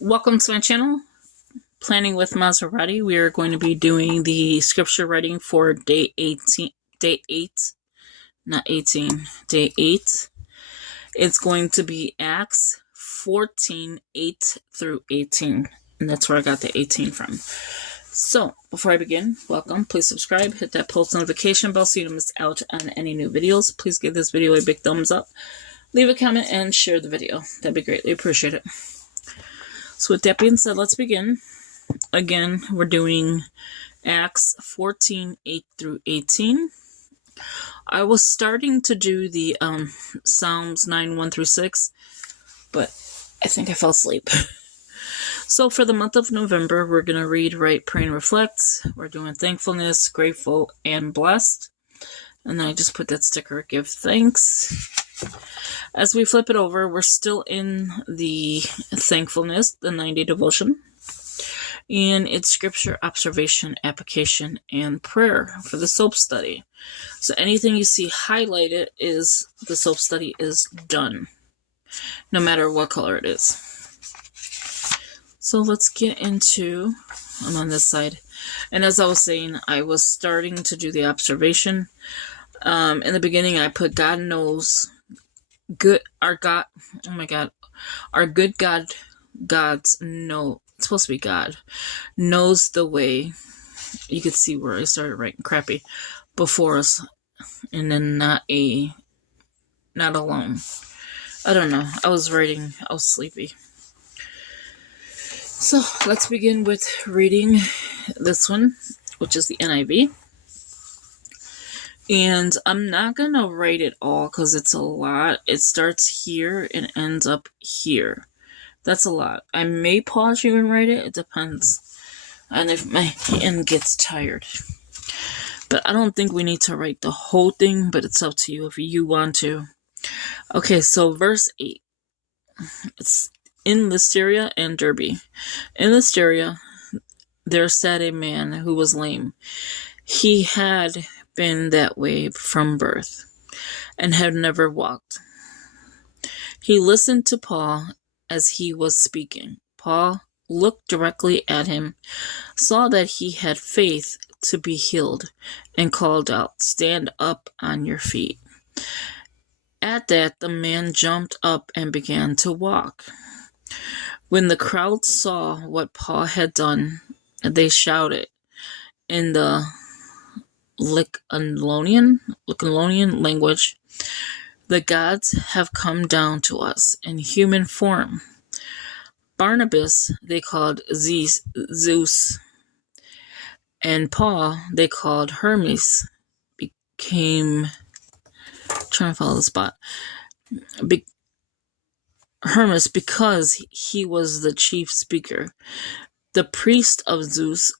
Welcome to my channel, Planning with Maserati. We are going to be doing the scripture writing for day 8. It's going to be Acts 14, 8 through 18. And that's where I got the 18 from. So, before I begin, welcome. Please subscribe, hit that post notification bell so you don't miss out on any new videos. Please give this video a big thumbs up. Leave a comment and share the video. That'd be greatly appreciated. So with that being said, let's begin. Again, we're doing Acts 14, 8 through 18. I was starting to do the Psalms 9, 1 through 6, but I think I fell asleep. So for the month of November, we're going to read, write, pray, and reflect. We're doing thankfulness, grateful, and blessed. And then I just put that sticker, give thanks. As we flip it over, we're still in the thankfulness, the 90 devotion. And it's scripture, observation, application, and prayer for the S.o.a.p study. So anything you see highlighted is the S.o.a.p study is done, no matter what color it is. So let's get into, I'm on this side. And as I was saying, I was starting to do the observation. In the beginning, I put God knows. Our good God's know, it's supposed to be God, knows the way. You could see where I started writing crappy before us, and then not alone. I don't know. I was sleepy. So let's begin with reading this one, which is the NIV. And I'm not going to write it all because it's a lot. It starts here and ends up here. That's a lot. I may pause you and write it. It depends on if my hand gets tired. But I don't think we need to write the whole thing, but it's up to you if you want to. Okay, so verse 8. It's in Lysteria and Derbe. In Lysteria, there sat a man who was lame. He had been that way from birth and had never walked. He listened to Paul as he was speaking. Paul looked directly at him, saw that he had faith to be healed, and called out, "Stand up on your feet." At that, the man jumped up and began to walk. When the crowd saw what Paul had done, they shouted in the Lycaonian language, "The gods have come down to us in human form." Barnabas they called Zeus, and Paul they called Hermes. Hermes because he was the chief speaker. The priest of Zeus,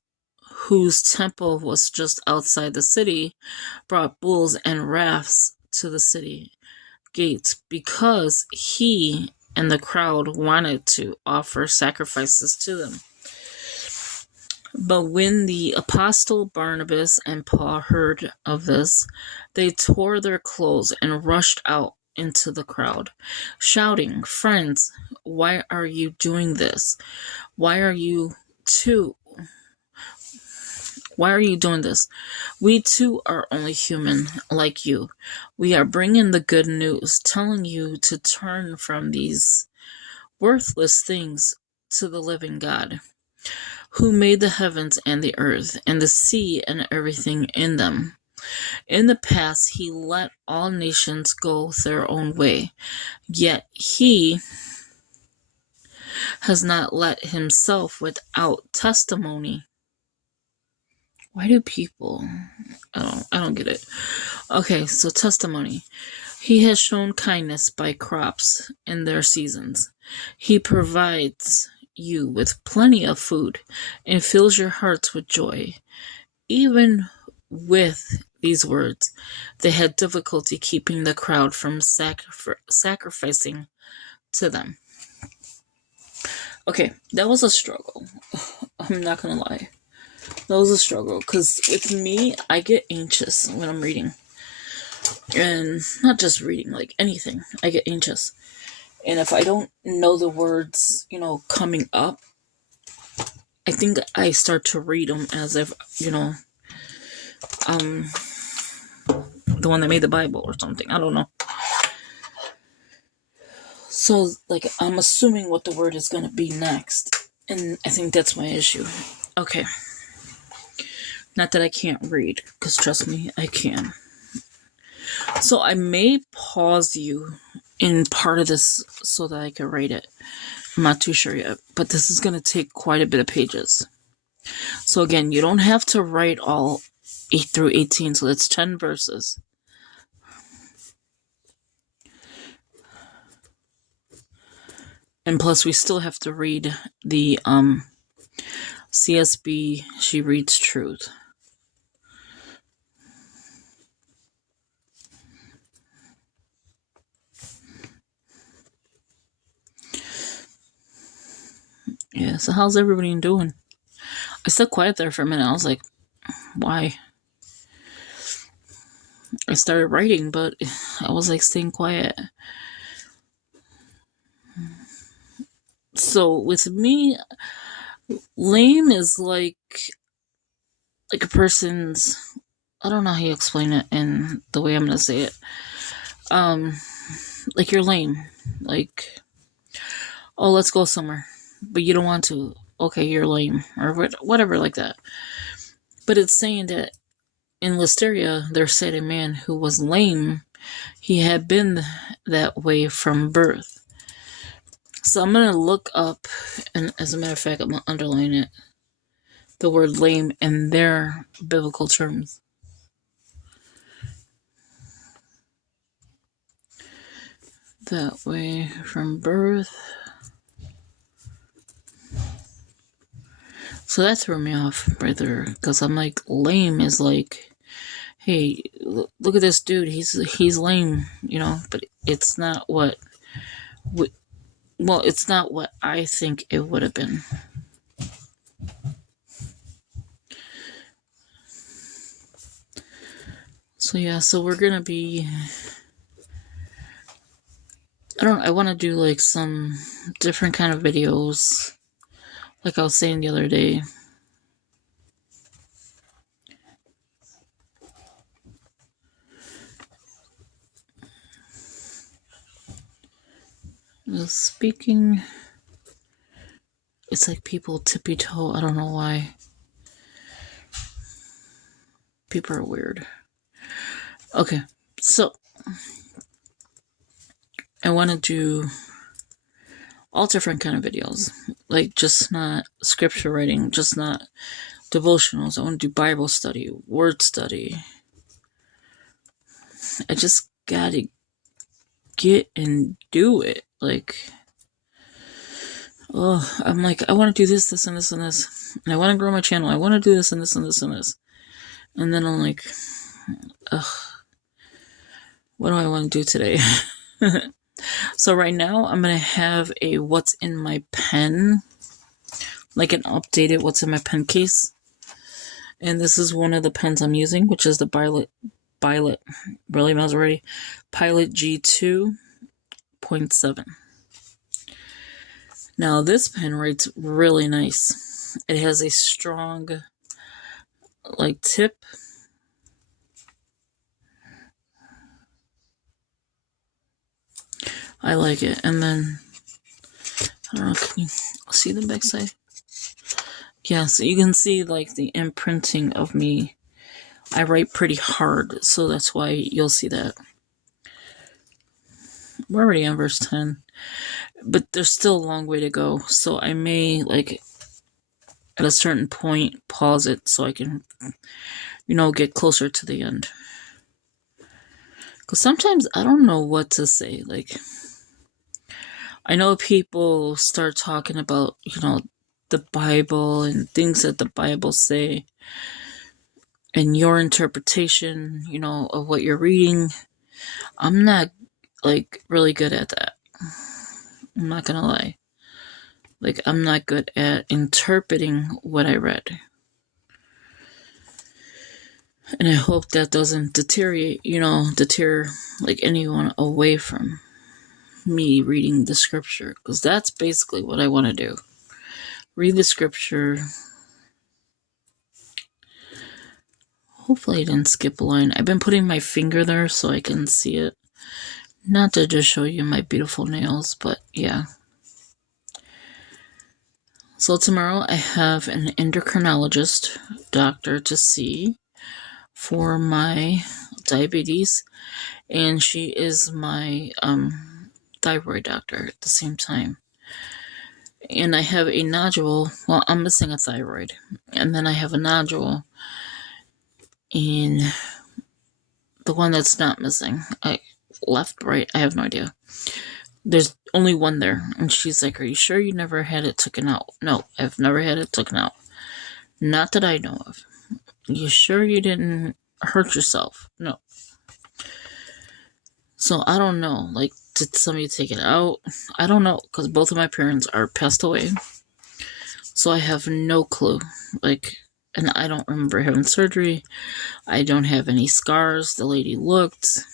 whose temple was just outside the city, brought bulls and rafts to the city gates because he and the crowd wanted to offer sacrifices to them. But when the apostle Barnabas and Paul heard of this, they tore their clothes and rushed out into the crowd, shouting, "Friends, why are you doing this? Why are you doing this? We too are only human, like you. We are bringing the good news, telling you to turn from these worthless things to the living God, who made the heavens and the earth and the sea and everything in them. In the past, he let all nations go their own way, yet he has not let himself without testimony." Why do people... I don't get it. Okay, so testimony. "He has shown kindness by crops in their seasons. He provides you with plenty of food and fills your hearts with joy." Even with these words, they had difficulty keeping the crowd from sacrificing to them. Okay, that was a struggle. I'm not gonna lie. That was a struggle, because with me, I get anxious when I'm reading. And not just reading, like anything. I get anxious. And if I don't know the words, coming up, I think I start to read them as if, the one that made the Bible or something. I don't know. So, like, I'm assuming what the word is going to be next. And I think that's my issue. Okay. Not that I can't read, because trust me, I can. So I may pause you in part of this so that I can read it. I'm not too sure yet, but this is going to take quite a bit of pages. So again, you don't have to write all 8 through 18, so that's 10 verses. And plus, we still have to read the CSB, She Reads Truth. Yeah, so how's everybody doing? I stayed quiet there for a minute. I was like, why? I started writing, but I was like staying quiet. So with me, lame is like a person's, I don't know how you explain it in the way I'm gonna say it. Like you're lame. Like, oh, let's go somewhere, but you don't want to. Okay, you're lame, or whatever like that. But it's saying that in Listeria, there said a man who was lame. He had been that way from birth. So I'm going to look up, and as a matter of fact, I'm going to underline it, the word lame in their biblical terms. That way from birth. So that threw me off right there, because I'm like, lame is like, hey, look at this dude, he's lame, but it's not what, it's not what I think it would have been. So yeah, so we're gonna be, I want to do like some different kind of videos, like I was saying the other day. Speaking, it's like people tippy toe. I don't know why. People are weird. Okay, so I want to do all different kind of videos, like just not scripture writing, just not devotionals. I want to do Bible study, word study. I just gotta get and do it. Like, I'm like, I want to do this, this, and this, and this. And I want to grow my channel. I want to do this, and this, and this, and this. And then I'm like, what do I want to do today? So right now, I'm going to have a what's in my pen, like an updated what's in my pen case. And this is one of the pens I'm using, which is the Pilot G2.7. Now this pen writes really nice. It has a strong, like, tip. I like it. And then, I don't know, can you see the backside? Yeah, so you can see like the imprinting of me. I write pretty hard, so that's why you'll see that. We're already on verse 10, but there's still a long way to go, so I may, like, at a certain point, pause it so I can, get closer to the end. Because sometimes I don't know what to say. Like, I know people start talking about, the Bible and things that the Bible say, and your interpretation, of what you're reading. I'm not, like, really good at that. I'm not gonna lie. Like, I'm not good at interpreting what I read. And I hope that doesn't deter, like, anyone away from me reading the scripture, because that's basically what I want to do. Read the scripture. Hopefully I didn't skip a line. I've been putting my finger there so I can see it. Not to just show you my beautiful nails, but yeah. So tomorrow I have an endocrinologist doctor to see for my diabetes, and she is my thyroid doctor at the same time. And I have a nodule. Well, I'm missing a thyroid, and then I have a nodule in the one that's not missing. Left, right, I have no idea. There's only one there, and she's like, "Are you sure you never had it taken out?" No, I've never had it taken out. Not that I know of. You sure you didn't hurt yourself? No. So I don't know. Like, did somebody take it out? I don't know, because both of my parents are passed away. So I have no clue. Like, and I don't remember having surgery. I don't have any scars. The lady looked.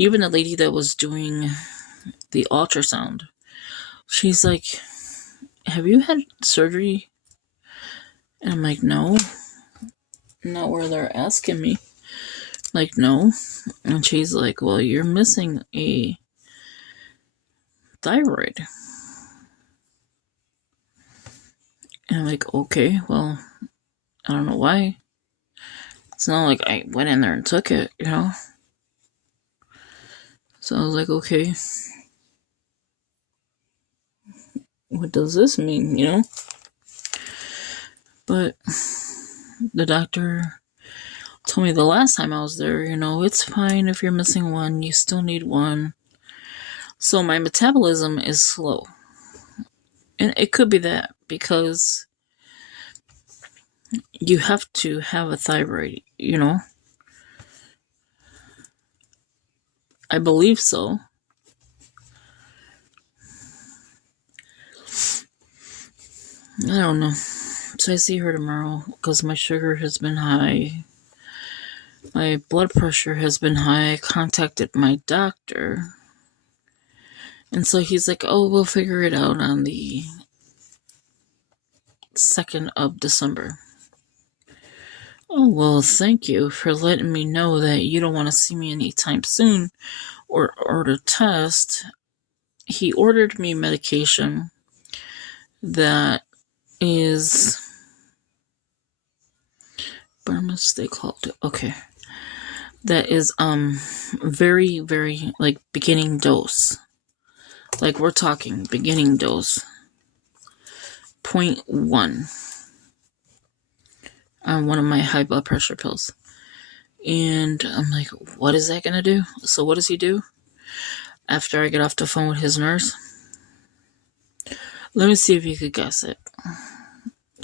Even the lady that was doing the ultrasound, she's like, "Have you had surgery?" And I'm like, "No." Not where they're asking me. Like, no. And she's like, "Well, you're missing a thyroid." And I'm like, "Okay, well, I don't know why. It's not like I went in there and took it, you know?" So I was like, "Okay, what does this mean, you know?" But the doctor told me the last time I was there, it's fine if you're missing one, you still need one. So my metabolism is slow. And it could be that, because you have to have a thyroid, I believe so. I don't know. So I see her tomorrow because my sugar has been high. My blood pressure has been high. I contacted my doctor. And so he's like, "Oh, we'll figure it out on the 2nd of December. Oh, well, thank you for letting me know that you don't want to see me anytime soon or order test. He ordered me medication that is... Burma's, they called it. Okay. That is very, very, like, beginning dose. Like, we're talking beginning dose. 0.1 on one of my high blood pressure pills. And I'm like, what is that going to do? So what does he do? After I get off the phone with his nurse, let me see if you could guess it.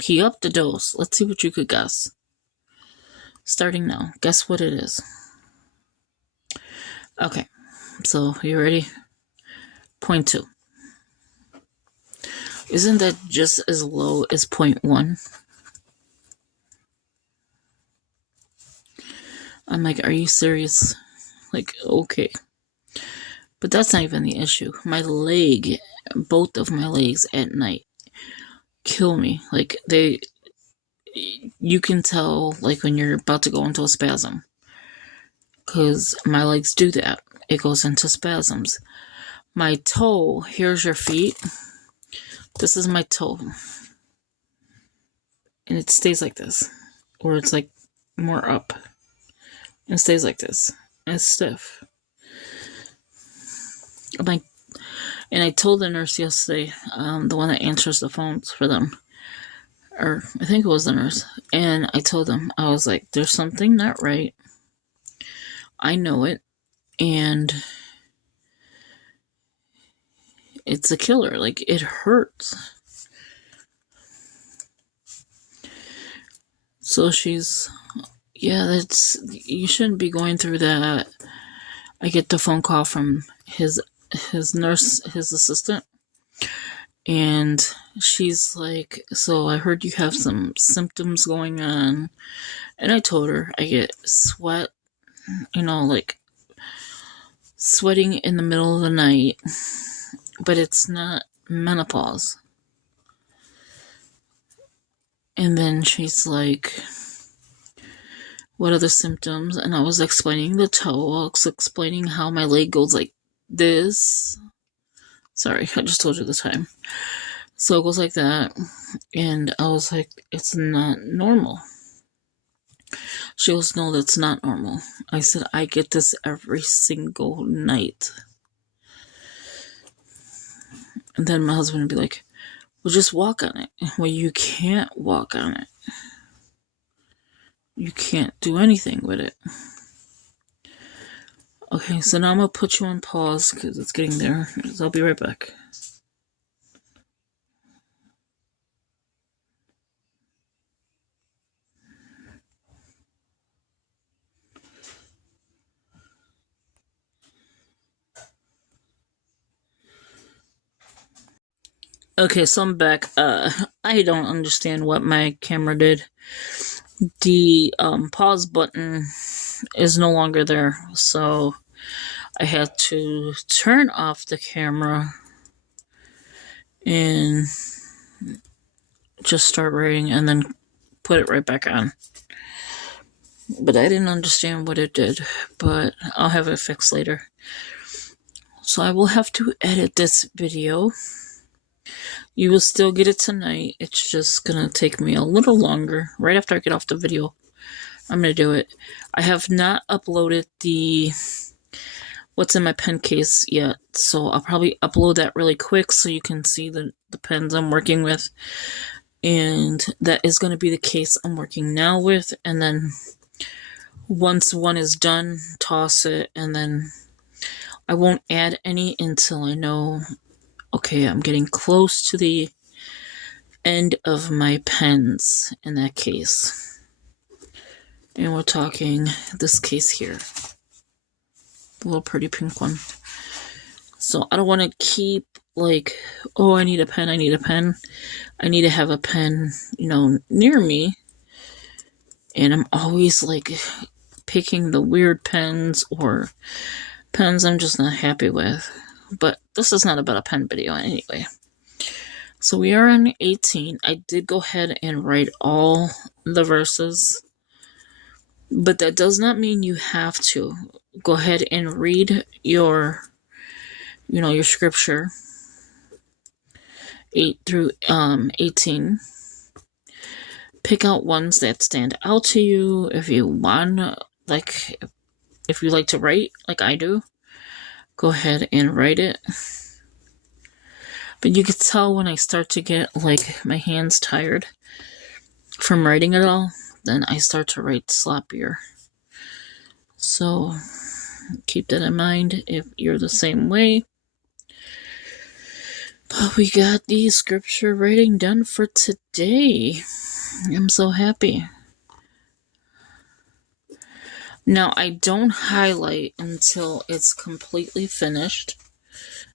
He upped the dose. Let's see what you could guess. Starting now. Guess what it is. Okay. So, you ready? 0.2. Isn't that just as low as 0.1? I'm like, are you serious? Like, okay. But that's not even the issue. My leg, both of my legs at night, kill me. Like, you can tell, like, when you're about to go into a spasm. Because my legs do that. It goes into spasms. My toe, here's your feet. This is my toe. And it stays like this. Or it's like more up. And it stays like this. And it's stiff. I'm like, and I told the nurse yesterday, the one that answers the phones for them, or I think it was the nurse, and I told them, I was like, there's something not right. I know it, and it's a killer. Like, it hurts. So she's, yeah, you shouldn't be going through that. I get the phone call from his nurse, his assistant, and she's like, "So I heard you have some symptoms going on." And I told her I get sweat, like sweating in the middle of the night, but it's not menopause. And then she's like, what are the symptoms? And I was explaining the toe. I was explaining how my leg goes like this. Sorry, I just told you the time. So it goes like that. And I was like, it's not normal. She goes, no, that's not normal. I said, I get this every single night. And then my husband would be like, well, just walk on it. Well, you can't walk on it. You can't do anything with it. Okay, so now I'm going to put you on pause because it's getting there. I'll be right back. Okay, so I'm back. I don't understand what my camera did. The pause button is no longer there, so I had to turn off the camera and just start writing and then put it right back on. But I didn't understand what it did, but I'll have it fixed later. So I will have to edit this video. You will still get it tonight. It's just gonna take me a little longer. Right after I get off the video, I'm gonna do it. I have not uploaded the what's in my pen case yet, so I'll probably upload that really quick so you can see the pens I'm working with. And that is going to be the case I'm working now with. And then once one is done, toss it, and then I won't add any until I know, okay, I'm getting close to the end of my pens in that case. And we're talking this case here. The little pretty pink one. So I don't want to keep like, oh, I need a pen. I need to have a pen, near me. And I'm always like picking the weird pens or pens I'm just not happy with. But this is not about a pen video anyway. So we are on 18. I did go ahead and write all the verses. But that does not mean you have to. Go ahead and read your scripture. 8 through 18. Pick out ones that stand out to you. If you want, if you like to write like I do, go ahead and write it. But you can tell when I start to get like my hands tired from writing it all, then I start to write sloppier. So keep that in mind if you're the same way. But we got the scripture writing done for today. I'm so happy. Now, I don't highlight until it's completely finished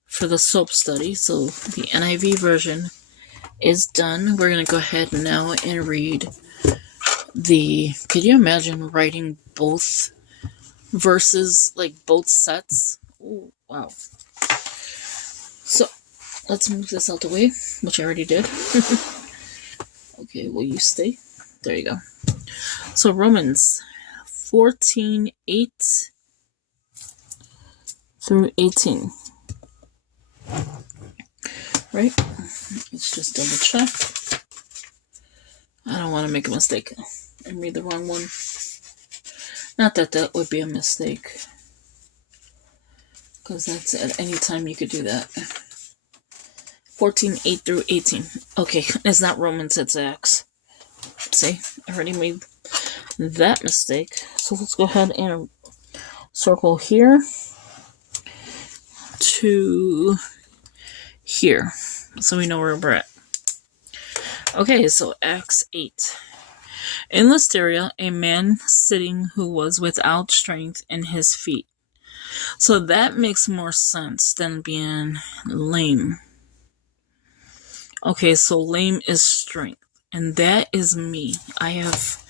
for the S.o.a.p Study. So the NIV version is done. We're going to go ahead now and read could you imagine writing both verses, like both sets? Oh, wow. So, let's move this out the way, which I already did. Okay, will you stay? There you go. So, Romans 14:8 through 18. Right? Let's just double check. I don't want to make a mistake and read the wrong one. Not that that would be a mistake, because that's at any time you could do that. 14:8 through 18. Okay, it's not Romans, it's Acts. See, I already made that mistake. So let's go ahead and circle here to here, so we know where we're at. Okay, so Acts 8. In Lysteria, a man sitting who was without strength in his feet. So that makes more sense than being lame. Okay, so lame is strength. And that is me. I have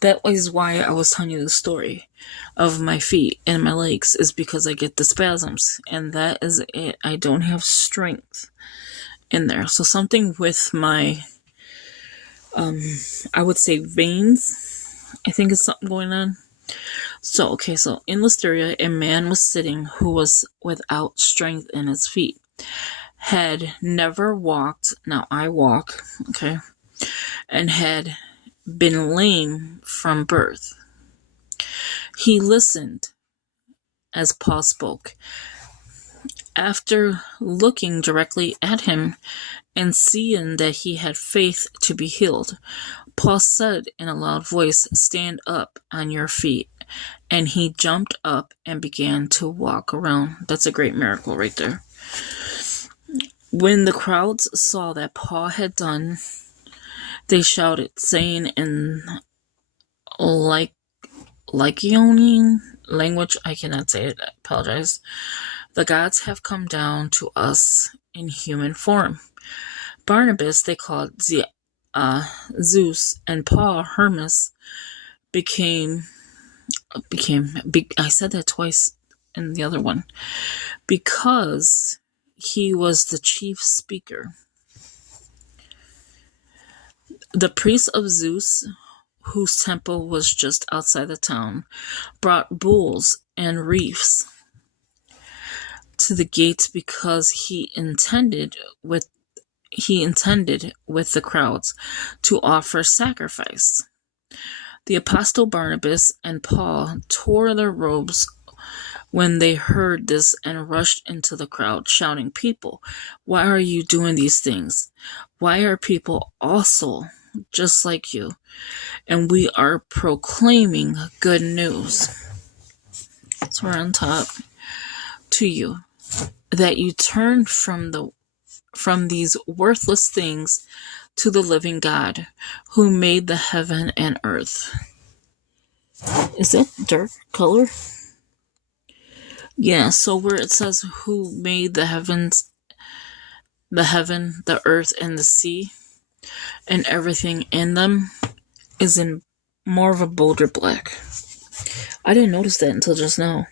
That is why I was telling you the story of my feet and my legs, is because I get the spasms, and that is it. I don't have strength in there. So something with my, I would say veins, I think is something going on. So in Listeria, a man was sitting who was without strength in his feet, had never walked, now I walk, and had been lame from birth. He listened as Paul spoke. After looking directly at him and seeing that he had faith to be healed, Paul said in a loud voice, "Stand up on your feet." And he jumped up and began to walk around. That's a great miracle right there. When the crowds saw that Paul had done, they shouted, saying in Lycaonian language, I cannot say it, I apologize, "The gods have come down to us in human form." Barnabas they called Zeus, and Paul Hermes I said that twice in the other one, because he was the chief speaker. The priest of Zeus, whose temple was just outside the town, brought bulls and reefs to the gates because he intended with the crowds to offer sacrifice. The apostle Barnabas and Paul tore their robes when they heard this and rushed into the crowd, shouting, "People, why are you doing these things? Why are people also just like you? And we are proclaiming good news." So we're on top. "To you, that you turn from these worthless things to the living God, who made the heaven and earth." Is that dark color? Yeah, so where it says who made the heaven, the earth, and the sea, and everything in them, is in more of a bolder black. I didn't notice that until just now.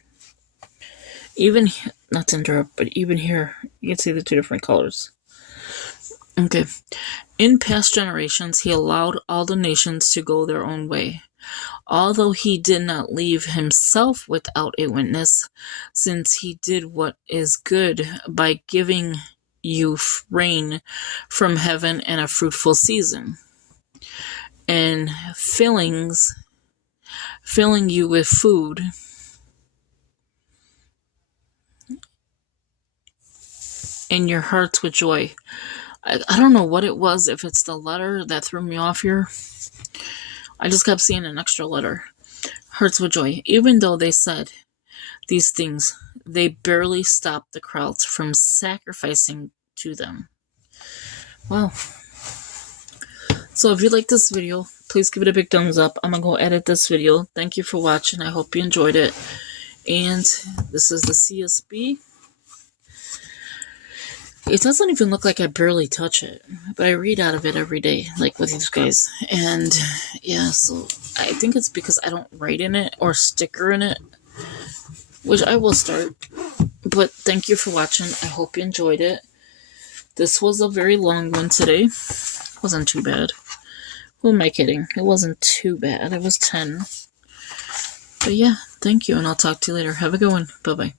Even, not to interrupt, but even here, you can see the two different colors. Okay. "In past generations, he allowed all the nations to go their own way, although he did not leave himself without a witness, since he did what is good by giving you rain from heaven and a fruitful season, and filling you with food, and your hearts with joy." I don't know what it was, if it's the letter that threw me off here. I just kept seeing an extra letter. "Hearts with joy." Even though they said these things, they barely stopped the crowds from sacrificing to them. Wow. So if you like this video, please give it a big thumbs up. I'm going to go edit this video. Thank you for watching. I hope you enjoyed it. And this is the CSB. It doesn't even look like I barely touch it, but I read out of it every day, like with these guys. And yeah, so I think it's because I don't write in it or sticker in it, which I will start. But thank you for watching. I hope you enjoyed it. This was a very long one today. It wasn't too bad. Who am I kidding? It wasn't too bad. It was 10. But yeah, thank you, and I'll talk to you later. Have a good one. Bye-bye.